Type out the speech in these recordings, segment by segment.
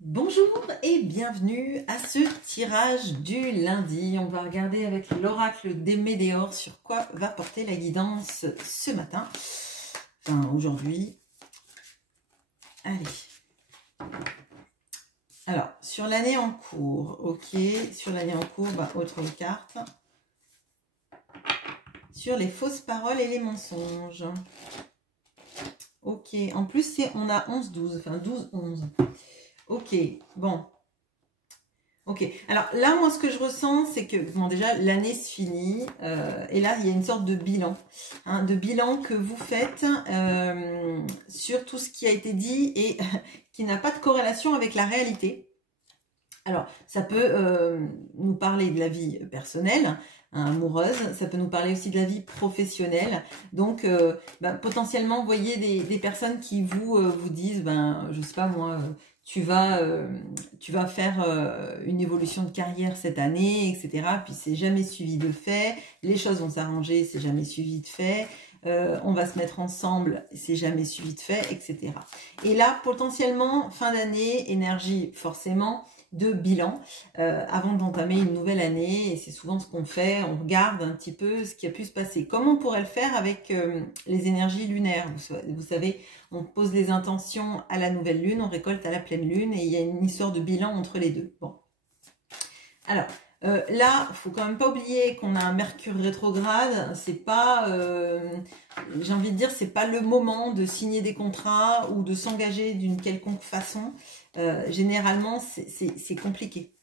Bonjour et bienvenue à ce tirage du lundi. On va regarder avec l'oracle des Médéors sur quoi va porter la guidance ce matin. Enfin, aujourd'hui. Allez. Alors, sur l'année en cours, ok. Sur l'année en cours, autre carte. Sur les fausses paroles et les mensonges. Ok. En plus, on a 11-12, enfin 12-11. Ok, bon. Ok, alors là, moi, ce que je ressens, c'est que, bon, déjà, l'année se finit. Et là, il y a une sorte de bilan. De bilan que vous faites sur tout ce qui a été dit et qui n'a pas de corrélation avec la réalité. Alors, ça peut nous parler de la vie personnelle, amoureuse. Ça peut nous parler aussi de la vie professionnelle. Donc, potentiellement, vous voyez des personnes qui vous disent, je sais pas moi... tu vas faire une évolution de carrière cette année, etc. Puis c'est jamais suivi de fait. Les choses vont s'arranger, c'est jamais suivi de fait. On va se mettre ensemble, c'est jamais suivi de fait, etc. Et là, potentiellement, fin d'année, énergie forcément de bilan avant d'entamer une nouvelle année. Et c'est souvent ce qu'on fait. On regarde un petit peu ce qui a pu se passer. Comment on pourrait le faire avec les énergies lunaires? Vous savez, on pose les intentions à la nouvelle lune, on récolte à la pleine lune et il y a une histoire de bilan entre les deux. Bon. Alors, là, il ne faut quand même pas oublier qu'on a un Mercure rétrograde. C'est pas, j'ai envie de dire, c'est pas le moment de signer des contrats ou de s'engager d'une quelconque façon. Généralement, c'est compliqué.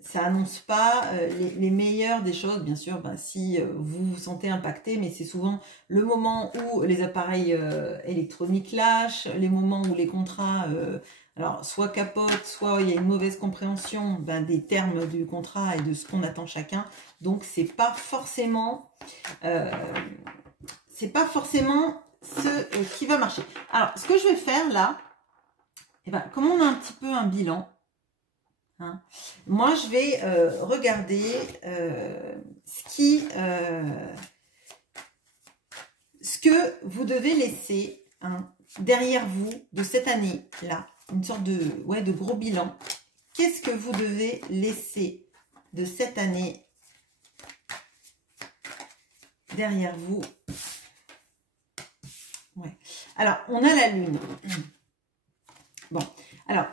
Ça annonce pas les meilleures des choses, bien sûr, si vous vous sentez impacté, mais c'est souvent le moment où les appareils électroniques lâchent, les moments où les contrats, alors soit capotent, soit il y a une mauvaise compréhension des termes du contrat et de ce qu'on attend chacun. Donc c'est pas forcément ce qui va marcher. Alors ce que je vais faire là, comme on a un petit peu un bilan. Moi, je vais regarder ce que vous devez laisser derrière vous de cette année-là. Une sorte de gros bilan. Qu'est-ce que vous devez laisser de cette année derrière vous? Ouais. Alors, on a la lune. Bon, alors,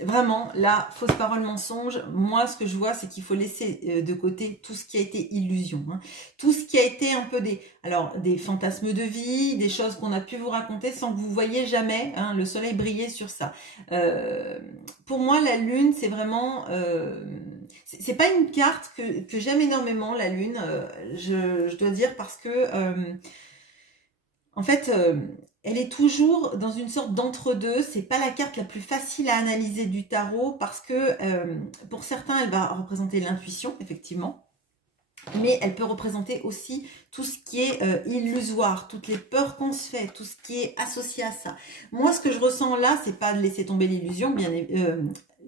vraiment, là, fausse parole, mensonge, moi, ce que je vois, c'est qu'il faut laisser de côté tout ce qui a été illusion. Tout ce qui a été un peu des fantasmes de vie, des choses qu'on a pu vous raconter sans que vous voyez jamais le soleil briller sur ça. Pour moi, la lune, c'est vraiment... c'est pas une carte que j'aime énormément, la lune, je dois dire, parce que... en fait... elle est toujours dans une sorte d'entre-deux. C'est pas la carte la plus facile à analyser du tarot parce que pour certains, elle va représenter l'intuition, effectivement. Mais elle peut représenter aussi tout ce qui est illusoire, toutes les peurs qu'on se fait, tout ce qui est associé à ça. Moi, ce que je ressens là, c'est pas de laisser tomber l'illusion,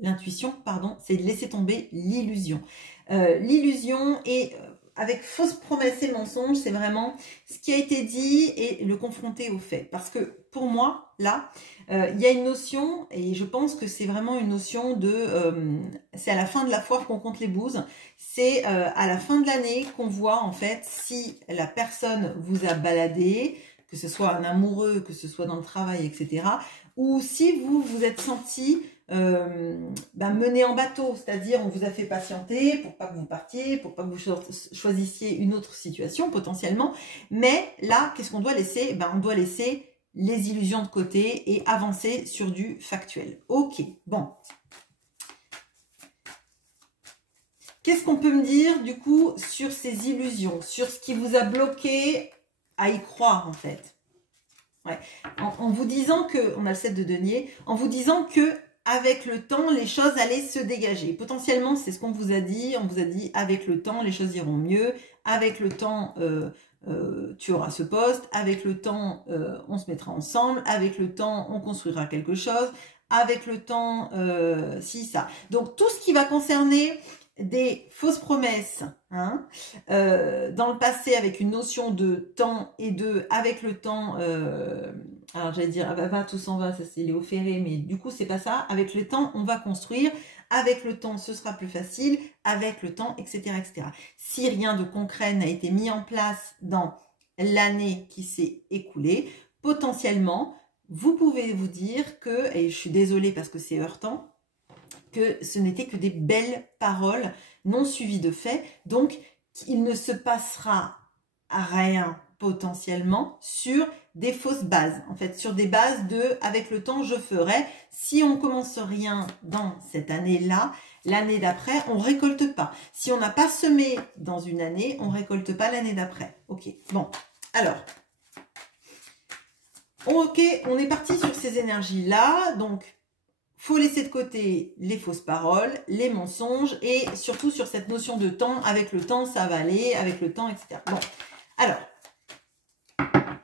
l'intuition, pardon, c'est de laisser tomber l'illusion. L'illusion est... avec fausses promesses et mensonges, c'est vraiment ce qui a été dit et le confronter aux faits. Parce que pour moi, là, il y a une notion, et je pense que c'est vraiment une notion de... c'est à la fin de la foire qu'on compte les bouses. C'est à la fin de l'année qu'on voit en fait si la personne vous a baladé, que ce soit un amoureux, que ce soit dans le travail, etc. Ou si vous vous êtes senti... mené en bateau, c'est-à-dire on vous a fait patienter pour pas que vous partiez, pour pas que vous choisissiez une autre situation potentiellement, mais là, qu'est-ce qu'on doit laisser? On doit laisser les illusions de côté et avancer sur du factuel. Ok, bon. Qu'est-ce qu'on peut me dire du coup sur ces illusions, sur ce qui vous a bloqué à y croire en fait? Ouais. En vous disant que, on a le 7 de denier, en vous disant que avec le temps, les choses allaient se dégager. Potentiellement, c'est ce qu'on vous a dit. On vous a dit, avec le temps, les choses iront mieux. Avec le temps, tu auras ce poste. Avec le temps, on se mettra ensemble. Avec le temps, on construira quelque chose. Avec le temps, si, ça. Donc, tout ce qui va concerner des fausses promesses dans le passé avec une notion de temps et avec le temps alors j'allais dire, ah bah, va, tout s'en va, ça c'est Léo Ferré, mais du coup c'est pas ça. Avec le temps, on va construire. Avec le temps, ce sera plus facile. Avec le temps, etc., etc. Si rien de concret n'a été mis en place dans l'année qui s'est écoulée, potentiellement, vous pouvez vous dire que, et je suis désolée parce que c'est heurtant, que ce n'était que des belles paroles non suivies de faits. Donc, il ne se passera rien potentiellement sur des fausses bases. En fait, sur des bases de « avec le temps, je ferai ». Si on commence rien dans cette année-là, l'année d'après, on récolte pas. Si on n'a pas semé dans une année, on récolte pas l'année d'après. Ok, bon. Alors, ok, on est parti sur ces énergies-là. Donc, faut laisser de côté les fausses paroles, les mensonges et surtout sur cette notion de temps. Avec le temps, ça va aller, avec le temps, etc. Bon, alors,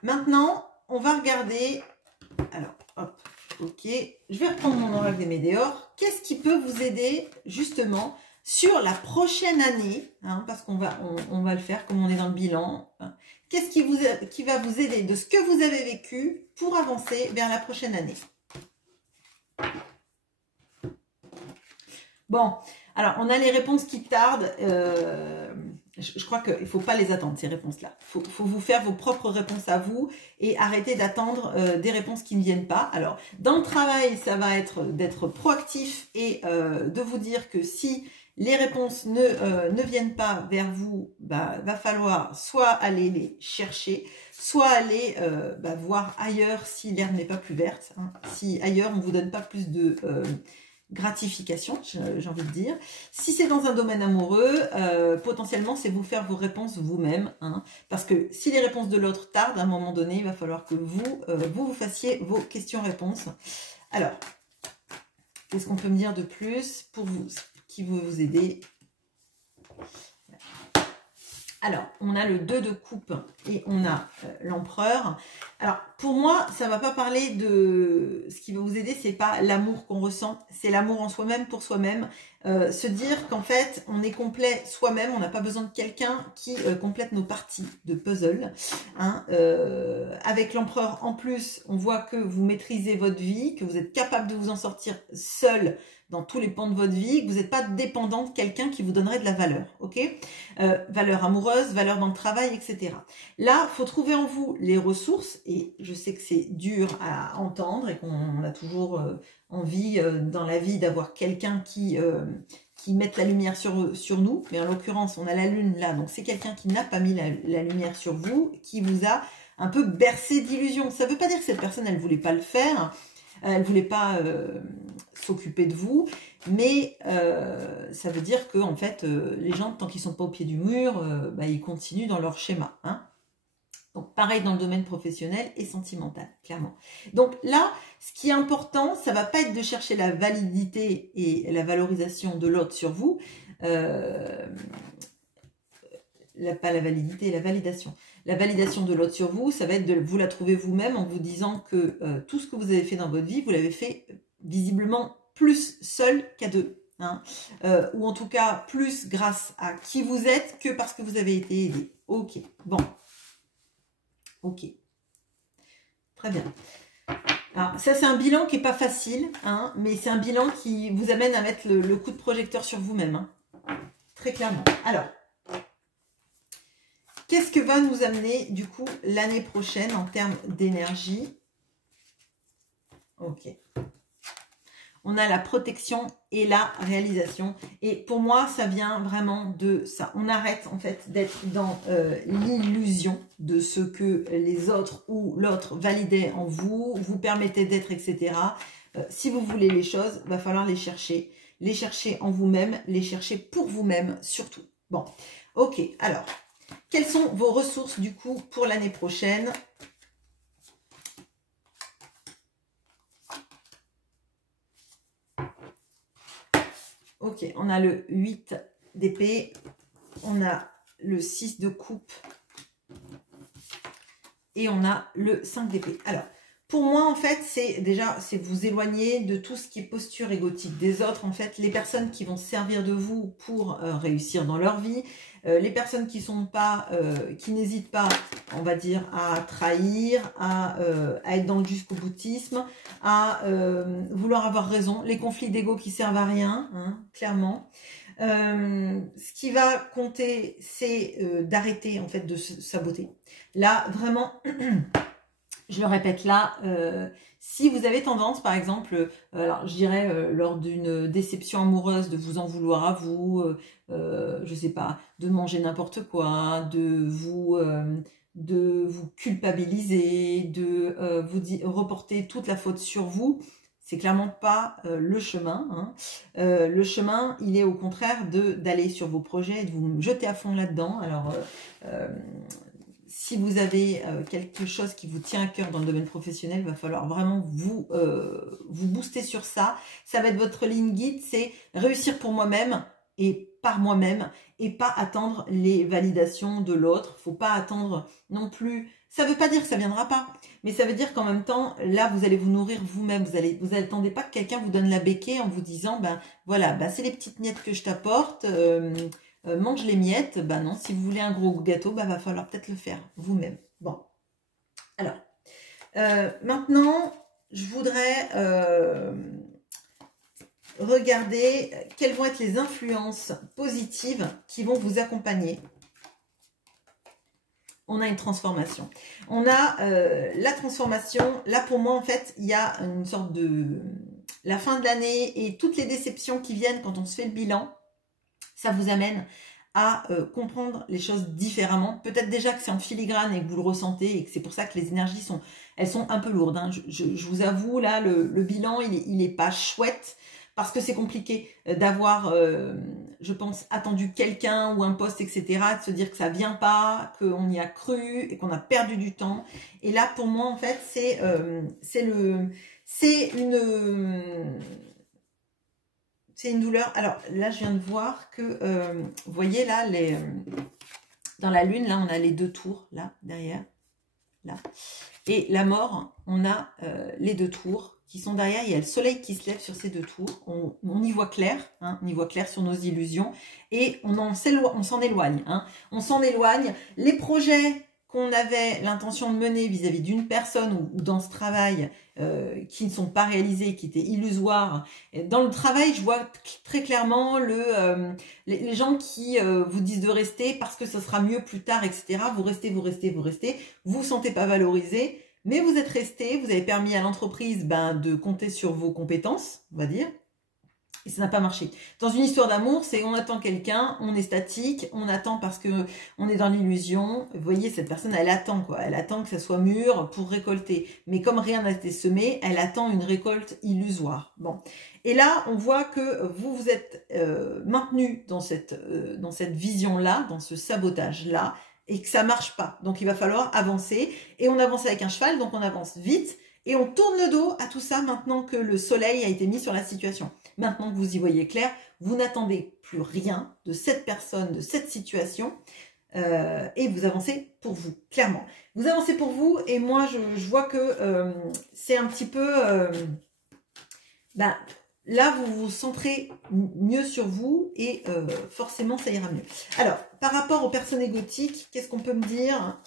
maintenant, on va regarder. Alors, hop, ok. Je vais reprendre mon oracle des Météores. Qu'est-ce qui peut vous aider justement sur la prochaine année, hein, parce qu'on va, on va le faire comme on est dans le bilan. Hein. Qu'est-ce qui va vous aider de ce que vous avez vécu pour avancer vers la prochaine année? Bon, alors on a les réponses qui tardent. Je crois qu'il ne faut pas les attendre, ces réponses-là. Il faut vous faire vos propres réponses à vous et arrêter d'attendre des réponses qui ne viennent pas. Alors, dans le travail, ça va être d'être proactif et de vous dire que si les réponses ne viennent pas vers vous, bah, va falloir soit aller les chercher, soit aller voir ailleurs si l'herbe n'est pas plus verte. Hein. Si ailleurs, on ne vous donne pas plus de gratification, j'ai envie de dire. Si c'est dans un domaine amoureux, potentiellement, c'est vous faire vos réponses vous-même. Hein, parce que si les réponses de l'autre tardent, à un moment donné, il va falloir que vous fassiez vos questions-réponses. Alors, qu'est-ce qu'on peut me dire de plus pour vous, qui va vous aider? Alors, on a le 2 de coupe et on a l'empereur. Alors, pour moi, ça ne va pas parler de... Ce qui va vous aider, c'est pas l'amour qu'on ressent, c'est l'amour en soi-même pour soi-même. Se dire qu'en fait, on est complet soi-même, on n'a pas besoin de quelqu'un qui complète nos parties de puzzle. Hein. Avec l'empereur, en plus, on voit que vous maîtrisez votre vie, que vous êtes capable de vous en sortir seul dans tous les pans de votre vie, que vous n'êtes pas dépendant de quelqu'un qui vous donnerait de la valeur, ok? Valeur amoureuse, valeur dans le travail, etc. Là, il faut trouver en vous les ressources, et je sais que c'est dur à entendre et qu'on a toujours envie dans la vie d'avoir quelqu'un qui mette la lumière sur nous, mais en l'occurrence, on a la lune là, donc c'est quelqu'un qui n'a pas mis la lumière sur vous, qui vous a un peu bercé d'illusions. Ça ne veut pas dire que cette personne, elle ne voulait pas le faire, elle ne voulait pas s'occuper de vous, mais ça veut dire que en fait, les gens, tant qu'ils ne sont pas au pied du mur, ils continuent dans leur schéma. Hein. Donc pareil dans le domaine professionnel et sentimental, clairement. Donc là, ce qui est important, ça ne va pas être de chercher la validité et la valorisation de l'autre sur vous, pas la validité et la validation. La validation de l'autre sur vous, ça va être de vous la trouver vous-même en vous disant que tout ce que vous avez fait dans votre vie, vous l'avez fait visiblement plus seul qu'à deux. Hein, ou en tout cas plus grâce à qui vous êtes que parce que vous avez été aidé. Ok, bon. Ok. Très bien. Alors, ça, c'est un bilan qui n'est pas facile, hein, mais c'est un bilan qui vous amène à mettre le coup de projecteur sur vous-même. Hein, très clairement. Alors, qu'est-ce que va nous amener, du coup, l'année prochaine en termes d'énergie? Ok. On a la protection et la réalisation. Et pour moi, ça vient vraiment de ça. On arrête, en fait, d'être dans l'illusion de ce que les autres ou l'autre validaient en vous, vous permettaient d'être, etc. Si vous voulez les choses, il va falloir les chercher en vous-même, les chercher pour vous-même, surtout. Bon, ok. Alors, quelles sont vos ressources, du coup, pour l'année prochaine ? Ok, on a le 8 d'épée, on a le 6 de coupe et on a le 5 d'épée. Alors, Pour moi, en fait, c'est déjà, c'est vous éloigner de tout ce qui est posture égotique des autres. En fait, les personnes qui vont se servir de vous pour réussir dans leur vie, les personnes qui sont pas, qui n'hésitent pas, on va dire, à trahir, à être dans le jusqu'au boutisme, à vouloir avoir raison, les conflits d'ego qui servent à rien, hein, clairement. Ce qui va compter, c'est d'arrêter en fait de se saboter. Là, vraiment. Je le répète là, si vous avez tendance, par exemple, alors je dirais lors d'une déception amoureuse, de vous en vouloir à vous, je sais pas, de manger n'importe quoi, de vous culpabiliser, de reporter toute la faute sur vous, c'est clairement pas le chemin. Hein. Le chemin, il est au contraire d'aller sur vos projets et de vous jeter à fond là-dedans. Alors si vous avez quelque chose qui vous tient à cœur dans le domaine professionnel, il va falloir vraiment vous booster sur ça. Ça va être votre ligne guide, c'est réussir pour moi-même et par moi-même et pas attendre les validations de l'autre. Faut pas attendre non plus. Ça veut pas dire que ça viendra pas, mais ça veut dire qu'en même temps, là, vous allez vous nourrir vous-même. Vous attendez pas que quelqu'un vous donne la béquille en vous disant, ben voilà, ben, c'est les petites miettes que je t'apporte. Mange les miettes, ben non, si vous voulez un gros gâteau, ben va falloir peut-être le faire vous-même. Bon, alors, maintenant, je voudrais regarder quelles vont être les influences positives qui vont vous accompagner. On a une transformation. On a la transformation, là pour moi en fait, il y a une sorte de... La fin de l'année et toutes les déceptions qui viennent quand on se fait le bilan, ça vous amène à comprendre les choses différemment. Peut-être déjà que c'est en filigrane et que vous le ressentez et que c'est pour ça que les énergies sont un peu lourdes. Hein. Je vous avoue, là, le bilan, il est pas chouette parce que c'est compliqué d'avoir, je pense, attendu quelqu'un ou un poste, etc., de se dire que ça vient pas, qu'on y a cru et qu'on a perdu du temps. Et là, pour moi, en fait, c'est une douleur. Alors là, je viens de voir que, vous voyez là, dans la lune, là, on a les deux tours, là, derrière, là. Et la mort, on a les deux tours qui sont derrière. Il y a le soleil qui se lève sur ces deux tours. On y voit clair, hein, on y voit clair sur nos illusions. Et on s'en éloigne. Hein. On s'en éloigne. Les projets qu'on avait l'intention de mener vis-à-vis d'une personne ou dans ce travail qui ne sont pas réalisés, qui étaient illusoires. Et dans le travail, je vois très clairement les gens qui vous disent de rester parce que ce sera mieux plus tard, etc. Vous restez, vous vous sentez pas valorisé, mais vous êtes resté, vous avez permis à l'entreprise de compter sur vos compétences, on va dire. Et ça n'a pas marché. Dans une histoire d'amour, c'est on attend quelqu'un, on est statique, on attend parce que on est dans l'illusion. Vous voyez, cette personne, elle attend quoi. Elle attend que ça soit mûr pour récolter. Mais comme rien n'a été semé, elle attend une récolte illusoire. Bon. Et là, on voit que vous vous êtes maintenu dans cette vision-là, dans ce sabotage-là, et que ça marche pas. Donc, il va falloir avancer. Et on avance avec un cheval, donc on avance vite. Et on tourne le dos à tout ça maintenant que le soleil a été mis sur la situation. Maintenant que vous y voyez clair, vous n'attendez plus rien de cette personne, de cette situation, et vous avancez pour vous, clairement. Vous avancez pour vous, et moi, je vois que c'est un petit peu... là, vous vous centrez mieux sur vous, et forcément, ça ira mieux. Alors, par rapport aux personnes égotiques, qu'est-ce qu'on peut me dire ?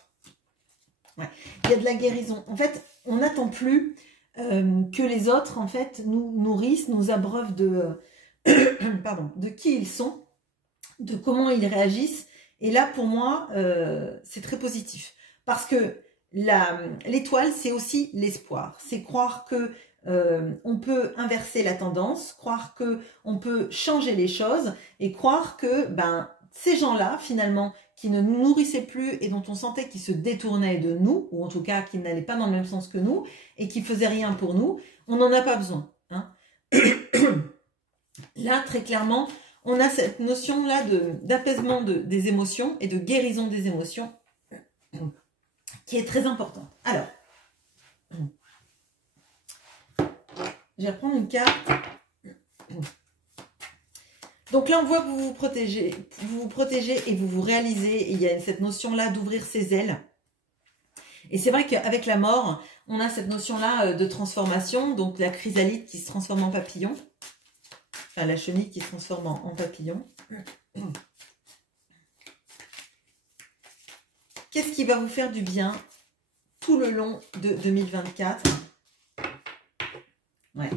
Ouais, il y a de la guérison. En fait, on n'attend plus que les autres, en fait, nous nourrissent, nous abreuvent de qui ils sont, de comment ils réagissent. Et là, pour moi, c'est très positif. Parce que l'étoile, c'est aussi l'espoir. C'est croire que on peut inverser la tendance, croire que on peut changer les choses et croire que ces gens-là, finalement, qui ne nous nourrissaient plus et dont on sentait qu'ils se détournaient de nous, ou en tout cas qu'ils n'allaient pas dans le même sens que nous, et qui faisaient rien pour nous, on n'en a pas besoin. Hein. Là, très clairement, on a cette notion-là d'apaisement des émotions et de guérison des émotions qui est très importante. Alors, je vais reprendre une carte. Donc là, on voit que vous vous protégez et vous vous réalisez. Et il y a cette notion-là d'ouvrir ses ailes. Et c'est vrai qu'avec la mort, on a cette notion-là de transformation, donc la chrysalide qui se transforme en papillon, enfin la chenille qui se transforme en papillon. Qu'est-ce qui va vous faire du bien tout le long de 2024? Ouais.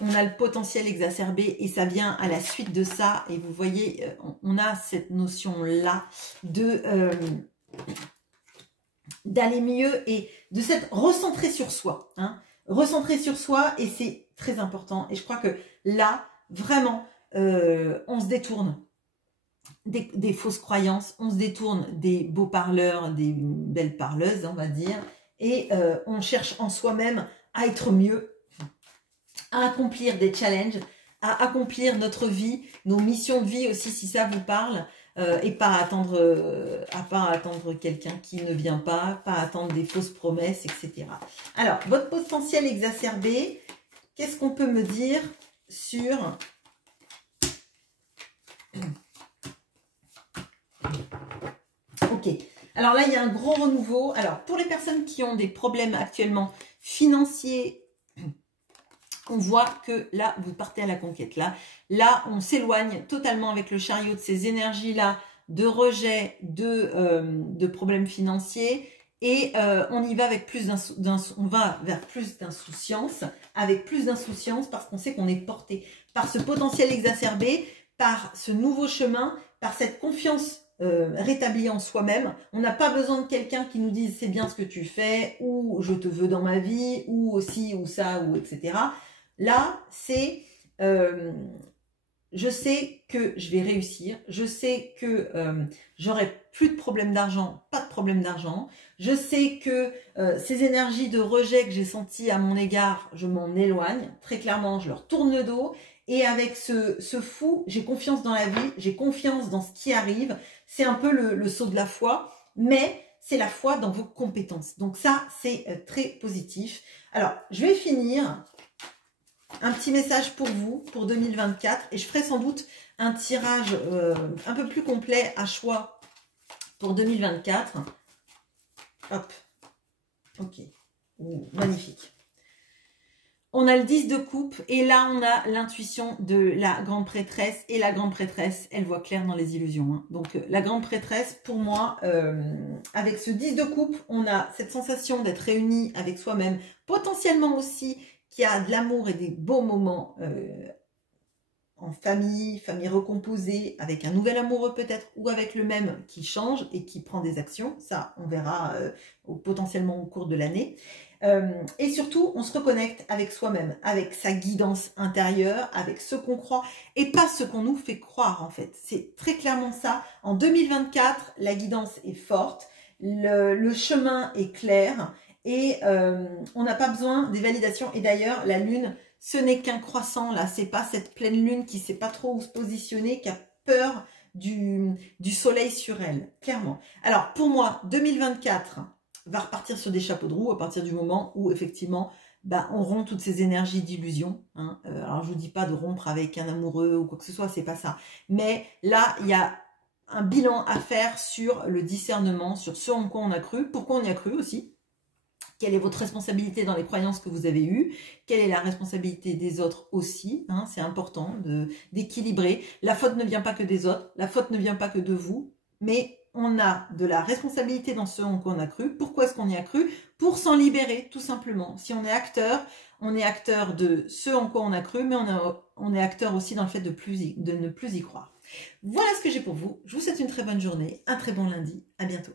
On a le potentiel exacerbé et ça vient à la suite de ça. Et vous voyez, on a cette notion-là d'aller mieux et de s'être recentré sur soi. Hein. Recentrer sur soi et c'est très important. Et je crois que là, vraiment, on se détourne des fausses croyances, on se détourne des beaux parleurs, des belles parleuses, on va dire. Et on cherche en soi-même à être mieux, à accomplir des challenges, à accomplir notre vie, nos missions de vie aussi, si ça vous parle, et pas attendre quelqu'un qui ne vient pas attendre des fausses promesses, etc. Alors, votre potentiel exacerbé, qu'est-ce qu'on peut me dire sur... Ok, alors là, il y a un gros renouveau. Alors, pour les personnes qui ont des problèmes actuellement financiers, on voit que là, vous partez à la conquête. Là on s'éloigne totalement avec le chariot de ces énergies-là, de rejet, de problèmes financiers. Et on y va avec on va vers plus d'insouciance, avec plus d'insouciance parce qu'on sait qu'on est porté par ce potentiel exacerbé, par ce nouveau chemin, par cette confiance rétablie en soi-même. On n'a pas besoin de quelqu'un qui nous dise c'est bien ce que tu fais, ou je te veux dans ma vie, ou aussi, ou ça, ou etc. Là, c'est je sais que je vais réussir, je sais que j'aurai plus de problème d'argent, pas de problème d'argent. Je sais que ces énergies de rejet que j'ai senties à mon égard, je m'en éloigne. Très clairement, je leur tourne le dos. Et avec ce fou, j'ai confiance dans la vie, j'ai confiance dans ce qui arrive. C'est un peu le saut de la foi, mais c'est la foi dans vos compétences. Donc ça, c'est très positif. Alors, je vais finir... un petit message pour vous, pour 2024. Et je ferai sans doute un tirage un peu plus complet à choix pour 2024. Hop. Ok. Ouh, magnifique. On a le 10 de coupe. Et là, on a l'intuition de la grande prêtresse. Et la grande prêtresse, elle voit clair dans les illusions. Hein. Donc, la grande prêtresse, pour moi, avec ce 10 de coupe, on a cette sensation d'être réunis avec soi-même. Potentiellement aussi... qui a de l'amour et des beaux moments en famille recomposée, avec un nouvel amoureux peut-être, ou avec le même qui change et qui prend des actions. Ça, on verra potentiellement au cours de l'année. Et surtout, on se reconnecte avec soi-même, avec sa guidance intérieure, avec ce qu'on croit, et pas ce qu'on nous fait croire en fait. C'est très clairement ça. En 2024, la guidance est forte, le chemin est clair, et on n'a pas besoin des validations. Et d'ailleurs, la lune, ce n'est qu'un croissant, là. C'est pas cette pleine lune qui sait pas trop où se positionner, qui a peur du soleil sur elle, clairement. Alors, pour moi, 2024 va repartir sur des chapeaux de roue à partir du moment où, effectivement, bah, on rompt toutes ces énergies d'illusion. Hein. Alors, je vous dis pas de rompre avec un amoureux ou quoi que ce soit, c'est pas ça. Mais là, il y a un bilan à faire sur le discernement, sur ce en quoi on a cru, pourquoi on y a cru aussi. Quelle est votre responsabilité dans les croyances que vous avez eues? Quelle est la responsabilité des autres aussi? Hein, c'est important d'équilibrer. La faute ne vient pas que des autres, la faute ne vient pas que de vous, mais on a de la responsabilité dans ce en quoi on a cru. Pourquoi est-ce qu'on y a cru? Pour s'en libérer, tout simplement. Si on est acteur de ce en quoi on a cru, mais on est acteur aussi dans le fait de ne plus y croire. Voilà ce que j'ai pour vous. Je vous souhaite une très bonne journée, un très bon lundi. À bientôt.